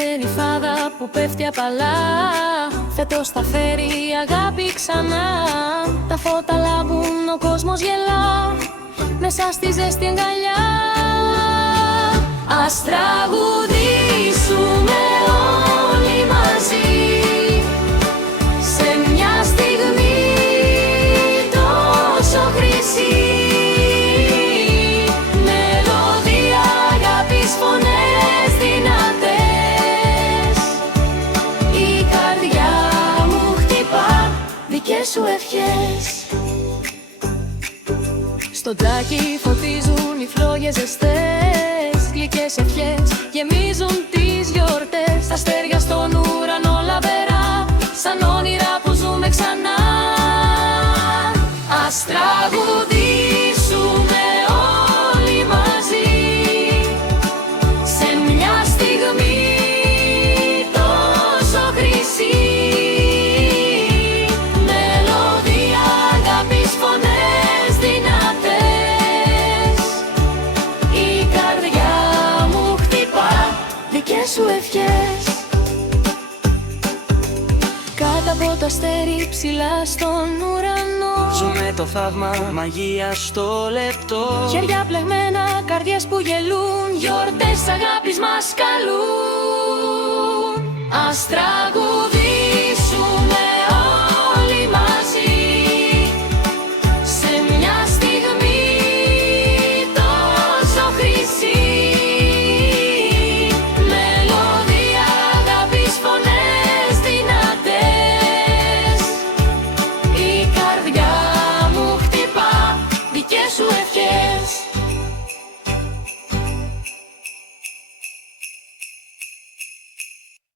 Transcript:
αστέρι φάδα που πέφτει απαλά. Φέτος θα φέρει αγάπη ξανά. Τα φώτα λάμπουν, ο κόσμος γελά μέσα στη ζέστη αγκαλιά. Ας τραγουδήσουμε όλοι μαζί σε μια στιγμή τόσο χρυσή. Μελωδία αγάπης, φωνές δυνατές. Η καρδιά μου χτυπά δικές σου ευχές. Στο τζάκι φωτίζουν οι φλόγες ζεστές. Γλυκές ευχές γεμίζουν τις γιορτές. Τα αστέρια στον ουρανό λαμπερά, σαν όνειρα που ζούμε ξανά. Ας τραγουδήσουμε όλοι μαζί σε μια στιγμή τόσο χρυσή. Μελωδία αγάπης, φωνές δυνατές. Η καρδιά μου χτυπά δικές σου ευχές. Κάτω από το αστέρι ψηλά στον ουρανό ζούμε το θαύμα μαγείας στο λεπτό. χέρια πλεγμένα, καρδιές που γελούν, γιορτές αγάπης μας καλούν. Ας τραγουδήσουμε